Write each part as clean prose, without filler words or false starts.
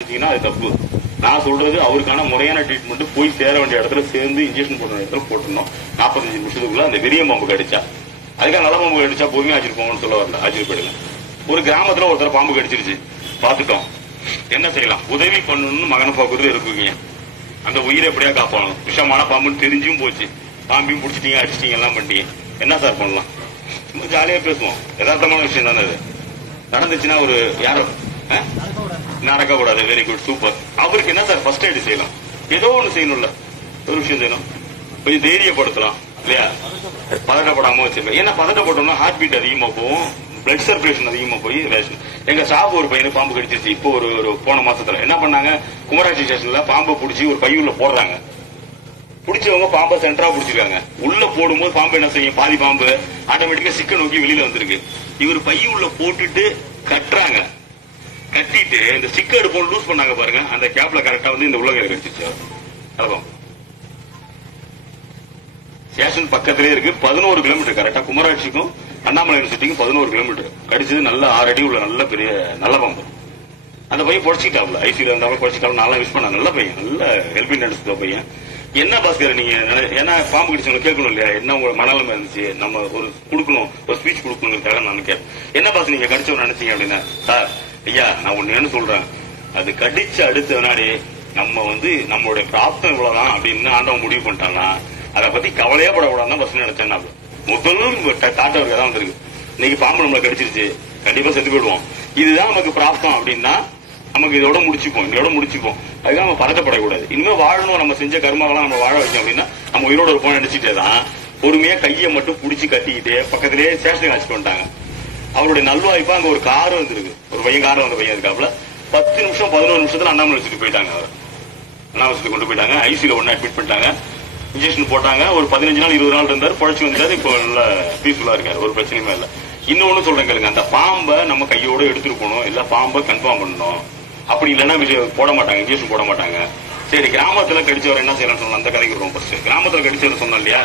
அது தப்பு. நான் சொல்றது அவருக்கான முறையான ட்ரீட்மெண்ட் போய் சேர வேண்டிய இடத்துல சேர்ந்து இன்ஜெக்ஷன் போடுற இடத்துல போட்டுருந்தோம். 45 நிமிஷத்துக்குள்ள அந்த விரியம் பாம்பு கடிச்சா, அதுக்காக நல்ல பாம்பு கடிச்சா பொறுமையா ஆச்சிருப்போம்னு சொல்ல வரல, ஆச்சரியப்படுங்க. ஒரு கிராமத்துல ஒருத்தர் பாம்பு கடிச்சிருச்சு, பாத்துட்டோம், என்ன செய்யலாம்? உதவி பண்ணணும்னு மகன பாக்குறதுல இருக்குங்க. அந்த உயிரை எப்படியா காப்பாணும்? விஷமான பாம்புன்னு தெரிஞ்சும் போச்சு, பாம்பையும் பிடிச்சிட்டீங்க, அடிச்சிட்டீங்க, எல்லாம் பண்ணிட்டீங்க, என்ன சார் பண்ணலாம்? சும்மா ஜாலியா பேசுவோம், யதார்த்தமான விஷயம் தானே அது. நடந்துச்சுன்னா ஒரு யாரும் நடக்க கூடாது. Very good, super. அவருக்கு என்ன சார் ஃபர்ஸ்ட் எய்ட் செய்யலாம்? ஏதோ ஒண்ணு செய்யணும்ல, ஒரு விஷயம் செய்யணும், கொஞ்சம் தைரியப்படுத்தலாம் இல்லையா? பதட்டப்படாம வச்சிருக்கேன். ஏன்னா பதட்டப்பட்டோம்னா ஹார்ட் பீட் அதிகமா போகும், பிளட் சர்க்குலேஷன் அதிகமா போய் எங்க ஸ்டாஃப் ஒரு பையனு பாம்பு கடிச்சிருச்சு. இப்போ ஒரு போன மாசத்துல என்ன பண்ணாங்க, குமராட்சி ஸ்டேஷன்ல பாம்பை பிடிச்சி ஒரு பையுள்ள போடுறாங்க. பிடிச்சவங்க பாம்பை சென்டரா பிடிச்சிருக்காங்க. உள்ள போடும்போது பாம்பு என்ன செய்யும்? பாதி பாம்பு ஆட்டோமேட்டிக்கா சிக்க நோக்கி வெளியில வந்திருக்கு. இவர் பையுள்ள போட்டுட்டு கட்டுறாங்க. கட்டிட்டு இந்த ஸ்டிக்கர் போட்டு லூஸ் பண்ணாங்க பாருங்க, அந்த கேப்ல கரெக்டா வந்து இந்த உள்ளகை கடிச்சிச்சு. ஸ்டேஷன் பக்கத்திலே இருக்கு, 11 கிலோமீட்டர் கரெக்டா. குமராட்சிக்கும் அண்ணாமலை யூனிவர்சிட்டிக்கும் 11 கிலோமீட்டர். கடிச்சது நல்ல 6 அடி உள்ள நல்ல பெரிய நல்ல பாம்பு. அந்த பையன் பொழைச்சிட்டாப்ல, ஐசியூல இருந்தாலும் பொழைச்சிட்டாலும், நல்லா யூஸ் பண்ண நல்ல பையன், நல்ல ஹெல்பிங் நடத்த பையன். என்ன பாஸ்கர் நீங்க ஏன்னா பாம்பு கடிச்சவங்க கேட்கணும் இல்லையா, என்ன உங்க மனநிலைமை இருந்துச்சு, நம்ம ஒரு கொடுக்கணும், ஒரு ஸ்பீச் கொடுக்கணுங்கிறதுக்காக நான் கேட்பேன். என்ன பாஸ் நீங்க கடிச்சவங்க நினைச்சீங்க அப்படின்னா, சார் ஐயா நான் ஒண்ணு சொல்றேன், அது கடிச்ச அடுத்த வினாடி நம்ம வந்து நம்மளுடைய பிராப்தம் இவ்வளவுதான் அப்படின்னு ஆண்டவன் முடிவு பண்ணிட்டாங்கன்னா அதை பத்தி கவலையே படக்கூடாதுன்னு பஸ் நினைச்சேன். முதல் தாட்டவருக்கு தான் வந்திருக்கு, இன்னைக்கு பாம்பு நம்மளை கடிச்சிருச்சு, கண்டிப்பா செத்து போயிடுவோம், இதுதான் நமக்கு பிராப்தம் அப்படின்னா நமக்கு இதோட முடிச்சுப்போம். அதுக்காக நம்ம பதட்டப்படக்கூடாது. இனிமே வாழணும், நம்ம செஞ்ச கர்மாவெல்லாம் நம்ம வாழ வைக்கணும் அப்படின்னா நம்ம உயிரோட இருப்போம் நினைச்சிட்டே தான் பொறுமையா கையை மட்டும் பிடிச்சி கட்டிக்கிட்டே பக்கத்திலேயே ஸ்டேஷனுக்கு அழைச்சிட்டு வந்துட்டாங்க. அவருடைய நல்வாய்ப்பா அங்க ஒரு கார் வந்துருக்கு, ஒரு பையன் கார் வந்த பையன் இருக்காப்புல. 10 நிமிஷம் 11 நிமிஷத்துல அண்ணாமலை வச்சுட்டு போயிட்டாங்க. அவர் அண்ணாமலை கொண்டு போயிட்டாங்க, ஐசியூல ஒன்னு அட்மிட் பண்ணிட்டாங்க, இன்ஜெக்ஷன் போட்டாங்க. ஒரு 15 நாள் 20 நாள் இருந்தாரு, பொழைச்சு வந்தாரு. இப்போ நல்ல பீஸ்ஃபுல்லா இருக்காரு, ஒரு பிரச்சனையுமே இல்ல. இன்னொன்னு சொல்றேன் கேளுங்க, அந்த பாம்பை நம்ம கையோட எடுத்துட்டு போகணும், இல்ல பாம்பை கன்ஃபார்ம் பண்ணணும். அப்படி இல்லைன்னா போட மாட்டாங்க, இன்ஜெக்ஷன் போட மாட்டாங்க. சரி, கிராமத்துல கடிச்சவர் என்ன செய்யலாம் சொல்லலாம், அந்த கதைக்கு வருவோம். ஃபர்ஸ்ட் கிராமத்துல கடிச்சவர் சொன்னோம் இல்லையா,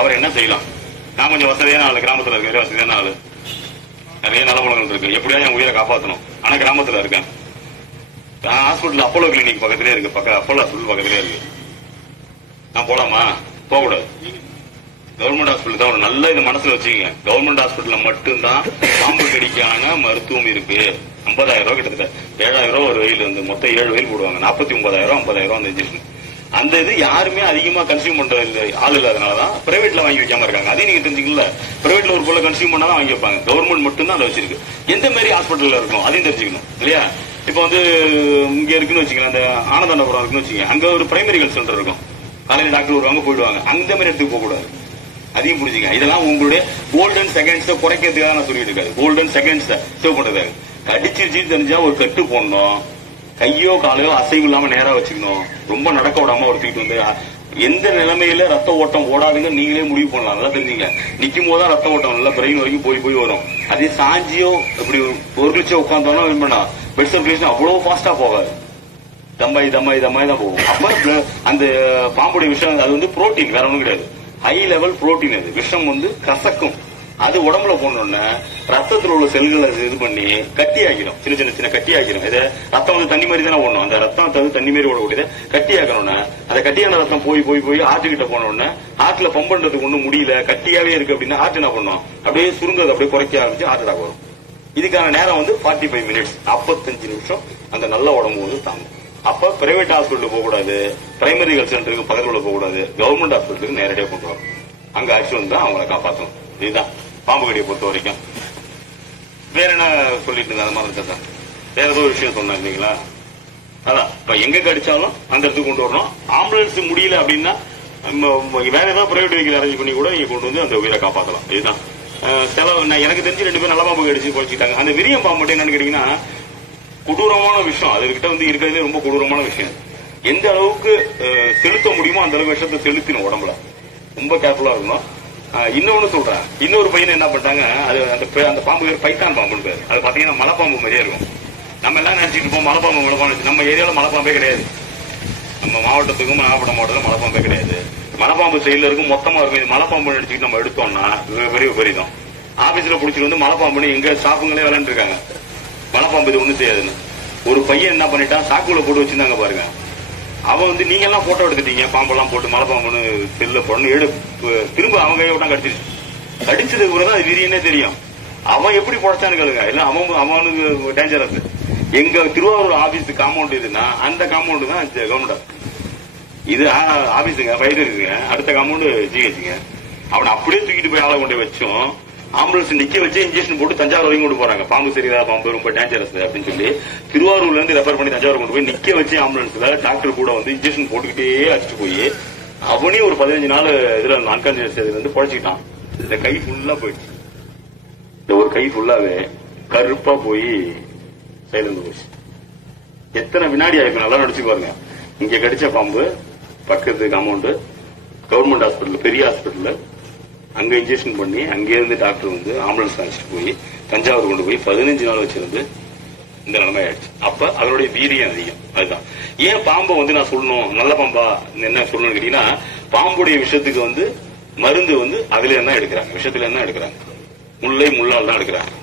அவர் என்ன செய்யலாம்? நான் கொஞ்சம் வசதியான ஆளு, கிராமத்துல இருக்க வசதியான ஆளு, நிறைய நலமுலங்கள் இருக்கு, எப்படியா என் உயிரை காப்பாற்றணும். ஆனா கிராமத்துல இருக்கேன், ஹாஸ்பிட்டல் அப்போலோ கிளினிக் பக்கத்திலே இருக்கு, அப்போலோ ஹாஸ்பிட்டல் பக்கத்திலே இருக்கு. நான் போலாமா? போக கூடாது. கவர்மெண்ட் ஹாஸ்பிட்டல் தான் நல்ல இதை மனசுல வச்சுக்கோங்க. கவர்மெண்ட் ஹாஸ்பிட்டல்ல மட்டும்தான் பாம்பு கடிக்கான மருத்துவம் இருக்கு. 50,000 ரூபாய் கிட்டத்தட்ட 7,000 ரூபாய் ஒரு வயல் வந்து மொத்தம் 7 வயல் போடுவாங்க. 49,000 50,000 அந்த இன்ஜெக்ஷன். அந்த இது யாருமே அதிகமா கன்சியூம் பண்ற ஆள் இல்லாதனாலதான் பிரைவேட்ல வாங்கி வைக்காம இருக்காங்க. அதையும் நீங்க தெரிஞ்சுக்கல, பிரைவேட்ல ஒரு பொருளை கன்சியூம் பண்ணாதான் வாங்கி வைப்பாங்க, கவர்மெண்ட் மட்டும் தான் அதை வச்சிருக்கு. எந்த மாதிரி ஹாஸ்பிட்டல்ல இருக்கும் அதையும் தெரிஞ்சுக்கணும் இல்லையா? இப்ப வந்து இங்க இருக்குன்னு வச்சுக்கலாம், அந்த ஆனந்தாண்டபுரம் இருக்குன்னு வச்சுக்கோங்க, அங்க ஒரு பிரைமரி ஹெல்த் சென்டர் இருக்கும், காலையில டாக்டர் வருவாங்க போயிடுவாங்க, அந்த மாதிரி இடத்துக்கு போக கூடாது. அதையும் புரிஞ்சுங்க. இதெல்லாம் உங்களுடைய கோல்டன் செகண்ட்ஸ் குறைக்கிறதுக்காக நான் சொல்லிட்டு இருக்காரு, கோல்டன் செகண்ட்ஸ் சேவ் பண்றதுக்காக. கடிச்சிருச்சுன்னு தெரிஞ்சா ஒரு கட்டு போடணும், கையோ காலையோ அசைவு இல்லாம நேரா வச்சுக்கணும், ரொம்ப நடக்க விடாம ஒருத்திட்டு வந்து எந்த நிலைமையில ரத்த ஓட்டம் ஓடாதுன்னு நீங்களே முடிவு பண்ணலாம். நல்லா தெரிஞ்சுங்க, நிக்கும் போதுதான் ரத்த ஓட்டம் நல்லா பிரெயின் வரைக்கும் போய் வரும். அதே சாஞ்சியோ இப்படி ஒரு கிழிச்சோ உட்காந்தோம்னா பண்ணா பெட் சர்க்குலேஷன் அவ்வளவு ஃபாஸ்டா போகாது, தம்பாய் தான் போகும். அப்ப அந்த பாம்புடைய விஷயம் அது வந்து புரோட்டீன், வேற ஒண்ணும் கிடையாது, ஹை லெவல் புரோட்டீன். அது விஷம் வந்து கசக்கும், அது உடம்புல போனோம்னா ரத்தத்தில் உள்ள செல்களை இது பண்ணி கட்டி ஆகிடும், சின்ன கட்டி ஆகிடும். இது ரத்தம் வந்து தண்ணி மாதிரி தானே ஓடணும், அந்த ரத்தம் தண்ணி மாதிரி ஓடக்கூடியது கட்டி ஆகணும்னா அந்த கட்டியான ரத்தம் போய் ஆட்டுக்கிட்ட போனோம்னா ஆட்டுல பம்ப் பண்றதுக்கு ஒண்ணும் முடியல, கட்டியாவே இருக்கு அப்படின்னா ஆட்டு என்ன பண்ணும், அப்படியே சுருங்கிறது அப்படியே குறைக்க ஆரம்பிச்சு ஹார்ட் அட்டாக் வரும். இதுக்கான நேரம் வந்து 45 மினிட்ஸ், 45 நிமிஷம் அந்த நல்ல உடம்பு வந்து தாங்கும். அப்ப பிரைவேட் ஹாஸ்பிட்டலுக்கு போக கூடாது, பிரைமரி ஹெல்த் சென்டருக்கு பக்கத்துல போக கூடாது, கவர்மெண்ட் ஹாஸ்பிட்டலுக்கு நேரடியாக கொண்டு வரும். அங்க ஆக்சுவல் வந்து அவங்களை காப்பாற்றணும். இதுதான் பாம்பு கடியை பொறுத்த வரைக்கும். வேற என்ன சொல்லிட்டு இருந்த மாதிரி இருக்கா? வேற ஏதோ விஷயம் சொன்னா இல்லைங்களா? அதான் இப்ப எங்க கடிச்சாலும் அந்த இடத்துக்கு கொண்டு வரணும். ஆம்புலன்ஸ் முடியல அப்படின்னா வேற ஏதாவது பிரைவேட் வெஹிக்கிள் அரேஞ்ச் பண்ணி கூட நீங்க கொண்டு வந்து அந்த உயிரை காப்பாற்றலாம். இதுதான் எனக்கு தெரிஞ்சு 2 பேர் நல்ல பாம்பு கடிச்சு போச்சுட்டாங்க. அந்த விரியம் பாம்பு மட்டும் என்னன்னு கேட்டீங்கன்னா கொடூரமான விஷயம், அதுகிட்ட வந்து இருக்கிறதே ரொம்ப கொடூரமான விஷயம். எந்த அளவுக்கு செலுத்த முடியுமோ அந்த அளவுக்கு விஷயத்தை செலுத்தினோம் உடம்புல, ரொம்ப கேர்ஃபுல்லா இருக்கணும். இன்னொன்னு சொல்றேன், இன்னொரு பையன் என்ன பண்ணிட்டாங்க, அது அந்த பாம்பு பேர் பைத்தான் பாம்புன்னு பேர். அது பாத்தீங்கன்னா மலைப்பாம்பு மாதிரியே இருக்கும். நம்ம எல்லாம் நினைச்சிட்டு இருப்போம் மலைப்பாம்பு, நம்ம ஏரியால மலைப்பாம்பே கிடையாது. நம்ம மாவட்டத்துக்கும் நாகப்பட்டினம் மாவட்டத்துக்கும் மலைப்பாம்பே கிடையாது. மலைப்பாம்பு செயல இருக்கும், மொத்தமா இருக்கும். இது மலைப்பாம்பு நினைச்சுட்டு நம்ம எடுத்தோம்னா பெரிய பெரியதும் ஆபீஸ்ல புடிச்சிட்டு வந்து மலைப்பாம்புன்னு எங்க ஸ்டாஃபுங்களே விளையாண்டு இருக்காங்க. மலைப்பாம்பு இது ஒண்ணும் செய்யாதுன்னு ஒரு பையன் என்ன பண்ணிட்டான், சாக்குல போட்டு வச்சிருந்தாங்க பாருங்க. அவன் வந்து நீங்க எல்லாம் போட்டோ எடுத்துட்டீங்க, பாம்பெல்லாம் போட்டு மலை பாம்புன்னு செல்ல போடணும் திரும்ப அவன் கையை விட்டா கடிச்சிருச்சு. கடிச்சதுக்கு பிறகு அது வீரியனே தெரியும். அவன் எப்படி பொழைச்சான்னு கேளுங்க. எல்லாம் அவனுக்கு டேஞ்சரஸ். எங்க திருவாரூர் ஆபீஸ் காம்பவுண்ட் இதுன்னா அந்த காம்பவுண்ட் தான் கவர்மெண்ட் ஆபீஸ். இது ஆபீஸுங்க ஃபைல் இருக்குங்க, அடுத்த காம்பவுண்ட் ஜிஹெச்சுங்க. அவனை அப்படியே தூக்கிட்டு போய் ஆளை கொண்டு வச்சோம். ஆம்புலன்ஸ் நிக்க வச்சு இன்ஜெக்ஷன் போட்டு தஞ்சாவூர் வரைக்கும் கொண்டு போறாங்க. பாம்பு சரியா, பாம்பு ரொம்ப டேஞ்சரஸ் அப்படின்னு சொல்லி திருவாரூர்ல இருந்து ரெஃபர் பண்ணி தஞ்சாவூர் கொண்டு போய் நிக்க வச்சு ஆம்புலன்ஸ்ல டாக்டர் கூட வந்து இன்ஜெக்ஷன் போட்டுக்கிட்டே அடிச்சுட்டு போய் அவனே ஒரு 15 நாள் இதுல அன்கான்சியஸ் இருந்து பொழைச்சிக்கிட்டான். இந்த கை ஃபுல்லா போயிடுச்சு. இந்த ஒரு கை ஃபுல்லாவே கருப்பா போய் சைலந்து போச்சு. எத்தனை வினாடி ஆயிருக்கு நல்லா நடிச்சு பாருங்க. இங்க கடிச்ச பாம்பு பக்கத்து காம்பவுண்ட் கவர்மெண்ட் ஹாஸ்பிட்டல், பெரிய ஹாஸ்பிட்டல், அங்க இன்ஜெக்ஷன் பண்ணி அங்கிருந்து டாக்டர் வந்து ஆம்புலன்ஸ் அழைச்சிட்டு போய் தஞ்சாவூர் கொண்டு போய் 15 நாள் வச்சிருந்து இந்த நிலைமை ஆயிடுச்சு. அப்ப அதனுடைய வீரியம் அதிகம். அதுதான் ஏன் பாம்பை வந்து நான் சொல்லணும், நல்ல பாம்பா என்ன சொல்லணும்னு கேட்டீங்கன்னா, பாம்புடைய விஷயத்துக்கு வந்து மருந்து வந்து அதுல என்ன எடுக்கிறாங்க, விஷயத்துல என்ன எடுக்கிறாங்க, முல்லை முள்ளால் தான் எடுக்கிறாங்க.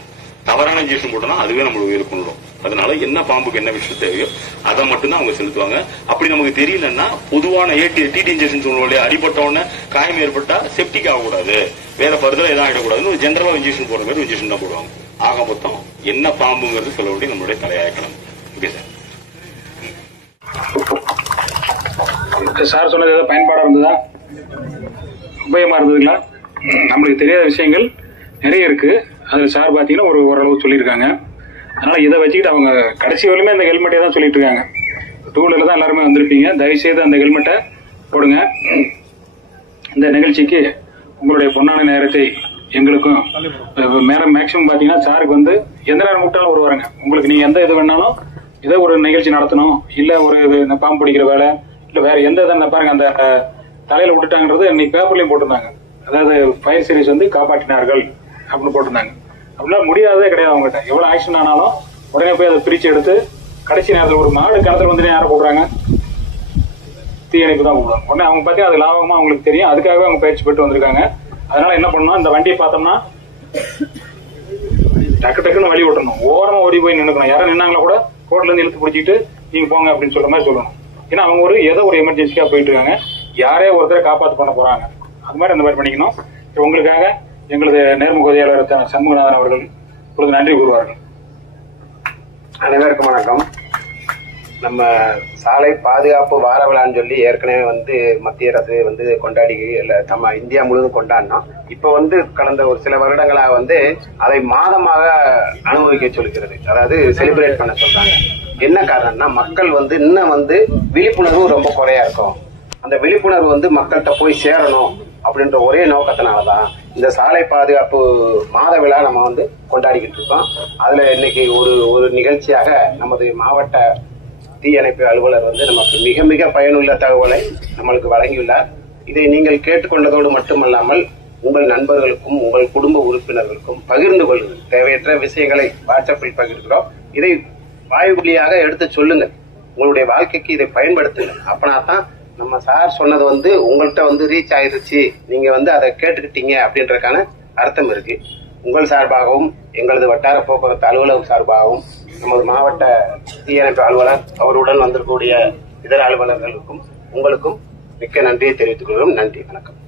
தவறான இன்ஜெக்ஷன் போட்டோம்னா அதுவே நம்மளுக்கு உயிர் கொள்ளும். அதனால என்ன பாம்புக்கு என்ன விஷயம் தேவையோ அதை மட்டும்தான் அவங்க செலுத்துவாங்க. அப்படி நமக்கு தெரியலன்னா பொதுவான டிடி இன்ஜெக்ஷன் சொல்லுவோம் இல்லையா, அடிபட்டவொடனே காயம் ஏற்பட்டா செப்டிக் ஆகக்கூடாது, வேற ஃபர்தரா எதாவது ஆகிடக்கூடாதுன்னு ஒரு ஜென்ரலா இன்ஜெக்ஷன் போடுற மாதிரி இன்ஜெக்ஷன் தான் போடுவாங்க. ஆக மொத்தம் என்ன பாம்புங்கிறது சொல்ல வேண்டிய நம்மளுடைய தலையாயக்கலாம். Okay sir. சார் சொன்னது ஏதாவது பயன்பாடா இருந்ததா, உபயோகமா இருந்ததுங்களா? நம்மளுக்கு தெரியாத விஷயங்கள் நிறைய இருக்கு. அதுல சார் பாத்தீங்கன்னா ஓரளவு சொல்லியிருக்காங்க. அதனால இதை வச்சுக்கிட்டு அவங்க கடைசி வரையுமே அந்த ஹெல்மெட்டே தான் சொல்லிட்டு இருக்காங்க. டூலர்ல தான் எல்லாருமே வந்திருப்பீங்க. தயவுசெய்து அந்த ஹெல்மெட்டை போடுங்க. இந்த நிகழ்ச்சிக்கு உங்களுடைய பொன்னான நேரத்தை எங்களுக்கும் மேக்சிமம் பாத்தீங்கன்னா சாருக்கு வந்து எந்த நேரம் கூப்பிட்டாலும் வருவாருங்க. உங்களுக்கு நீங்க எந்த இது வேணாலும், ஏதோ ஒரு நிகழ்ச்சி நடத்தணும், இல்ல ஒரு பாம்பு பிடிக்கிற வேலை, இல்ல வேற எந்த இதை பாருங்க, அந்த தலையில விட்டுட்டாங்கன்றது இன்னைக்கு பேப்பர்லயும் போட்டிருந்தாங்க. அதாவது ஃபயர் சர்வீஸ் வந்து காப்பாற்றினார்கள் அப்படின்னு போட்டிருந்தாங்க. அப்படின்னா முடியாததே கிடையாது. அவங்ககிட்ட எவ்வளவு ஆக்ஷன் ஆனாலும் உடனே போய் அதை பிரிச்சு எடுத்து கடைசி நேரத்தில் ஒரு மாடு கணத்துல வந்து யாரை கூப்பிடுறாங்க, தீயணைப்பு தான் கூப்பிடுவாங்க. உடனே அவங்க பார்த்தீங்கன்னா அது லாபமா அவங்களுக்கு தெரியும். அதுக்காகவே அவங்க பயிற்சி பெற்று வந்திருக்காங்க. அதனால என்ன பண்ணணும், இந்த வண்டியை பார்த்தோம்னா டக்கு டக்குன்னு வழி விட்டுறணும், ஓரமா ஓடி போய் நின்னுக்கணும். யாரும் நின்னாங்களா கூட ரோட்ல இருந்து இழுத்து பிடிச்சிட்டு நீங்க போங்க அப்படின்னு சொல்ற மாதிரி சொல்லணும். ஏன்னா அவங்க ஏதோ ஒரு எமர்ஜென்சியா போயிட்டு இருக்காங்க, யாரே ஒருத்தரை காப்பாத்து பண்ண போறாங்க. அது மாதிரி அந்த மாதிரி பண்ணிக்கணும். உங்களுக்காக எங்களது நேர்முக உதவியாளர் சண்முகநாதன் அவர்கள் இப்பொழுது நன்றி கூறுவார்கள். அனைவருக்கும் வணக்கம். நம்ம சாலை பாதுகாப்பு வார விழான்னு சொல்லி ஏற்கனவே வந்து மத்திய அரசு வந்து கொண்டாடி நம்ம இந்தியா முழுவதும் கொண்டாடினோம். இப்ப வந்து கடந்த ஒரு சில வருடங்களாக வந்து அதை மாதமாக அனுபவிக்க சொல்கிறது, அதாவது செலிப்ரேட் பண்ண சொல்றாங்க. என்ன காரணம்னா, மக்கள் வந்து இன்னும் வந்து விழிப்புணர்வு ரொம்ப குறையா இருக்கும். அந்த விழிப்புணர்வு வந்து மக்கள்கிட்ட போய் சேரணும் அப்படின்ற ஒரே நோக்கத்தினாலதான் இந்த சாலை பாதுகாப்பு மாத விழா நம்ம வந்து கொண்டாடிக்கிட்டு இருக்கோம். அதுல இன்னைக்கு ஒரு நிகழ்ச்சியாக நமது மாவட்ட தீயணைப்பு அலுவலர் வந்து நமக்கு மிக மிக பயனுள்ள தகவலை நம்மளுக்கு வழங்கியுள்ளார். இதை நீங்கள் கேட்டுக்கொண்டதோடு மட்டுமல்லாமல் உங்கள் நண்பர்களுக்கும் உங்கள் குடும்ப உறுப்பினர்களுக்கும் பகிர்ந்து கொள்ளுங்கள். தேவையற்ற விஷயங்களை வாட்ஸ்அப்பில் பகிர்கிறோம். இதை வாய்வழியாக எடுத்து சொல்லுங்கள். உங்களுடைய வாழ்க்கைக்கு இதை பயன்படுத்துங்க. அப்பனாதான் நம்ம சார் சொன்னது வந்து உங்கள்கிட்ட வந்து ரீச் ஆயிருச்சு, நீங்க வந்து அதை கேட்டுக்கிட்டீங்க அப்படின்றதுக்கான அர்த்தம் இருக்கு. உங்கள் சார்பாகவும் எங்களது வட்டார போக்குவரத்து அலுவலகம் சார்பாகவும் நமது மாவட்ட தீயணைப்பு அலுவலர் அவருடன் வந்திருக்கக்கூடிய இதர அலுவலர்களுக்கும் உங்களுக்கும் மிக்க நன்றியை தெரிவித்துக் கொள்கிறோம். நன்றி, வணக்கம்.